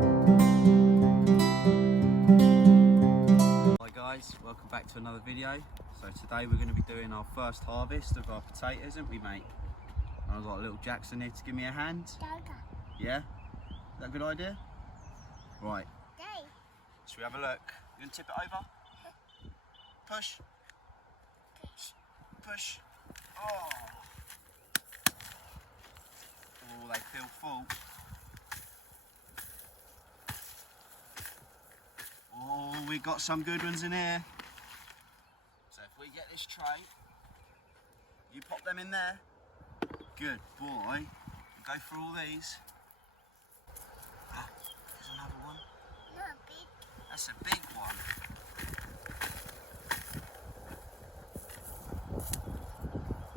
Hi guys, welcome back to another video. So today we're going to be doing our first harvest of our potatoes, aren't we, mate? And I've got a little Jackson here to give me a hand. Yeah? Is that a good idea? Right. Should we have a look? You going to tip it over? Push. Push. Oh, they feel full. Oh, we got some good ones in here. So if we get this tray, you pop them in there. Good boy. Go for all these. Ah, there's another one. Not big. That's a big one.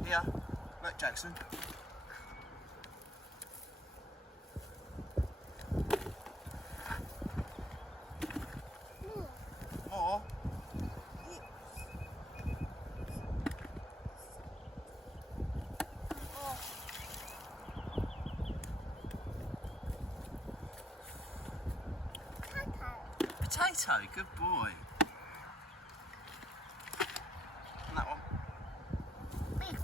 Here, look, Jackson. More. Potato, good boy. And that one. Big.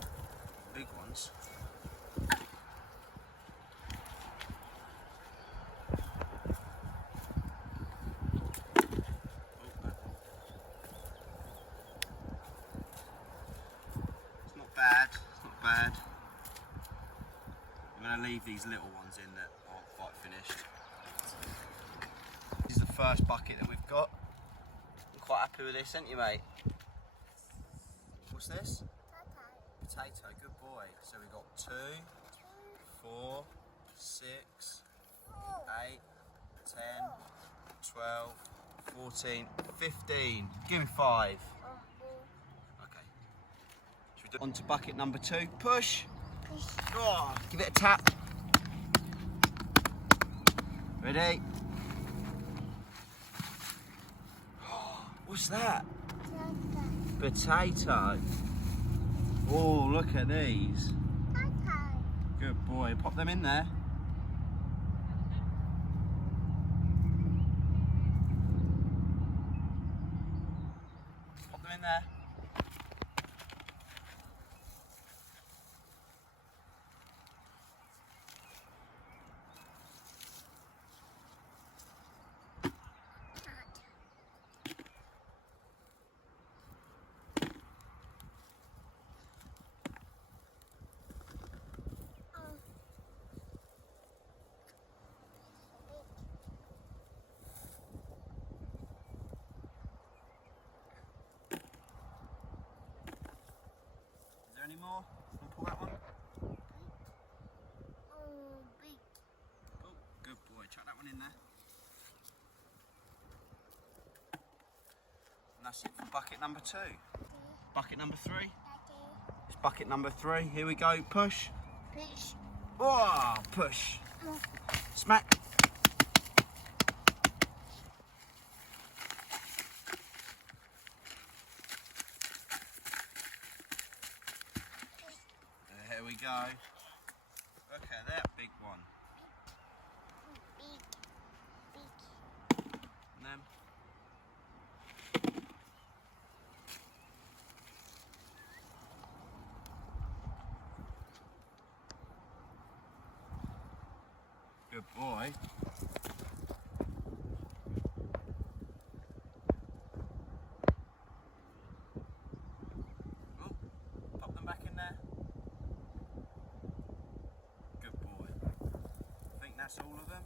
Big ones. It's not bad, it's not bad. I'm going to leave these little ones in that aren't quite finished. This is the first bucket that we've got. I'm quite happy with this, aren't you, mate? What's this? Potato, good boy. So we've got 2, 4, 6, 8, 10, 12, 14, 15. Give me 5. Okay. Should we do on to bucket number 2? Push. Oh, give it a tap. Ready? What's that? Potato. Oh, look at these. Good boy. Pop them in there. Pop them in there. Any more? Want to pull that one? Big. Oh, good boy. Chuck that one in there. And that's it for bucket number 2. Bucket number 3. It's bucket number 3. Here we go. Push. Push. Oh, push. Smack. There we go. Look at that big one. Big. And then good boy. Oh, pop them back in there. Good boy. I think that's all of them.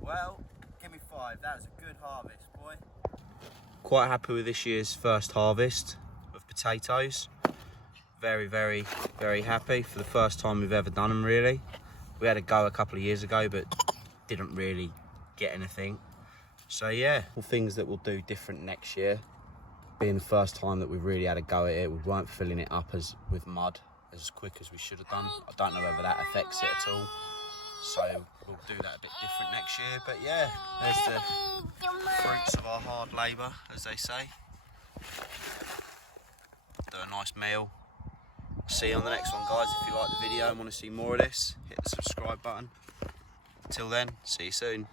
Well, give me 5. That was a good harvest, boy. Quite happy with this year's first harvest of potatoes. Very, very, very happy. For the first time we've ever done them, really. We had a go a couple of years ago, but didn't really get anything. So yeah, things that we'll do different next year. Being the first time that we've really had a go at it, we weren't filling it up with mud as quick as we should have done. I don't know whether that affects it at all. So we'll do that a bit different next year. But yeah, there's the fruits of our hard labour, as they say. Do a nice meal. See you on the next one, guys. If you like the video and want to see more of this, hit the subscribe button. Till then, see you soon.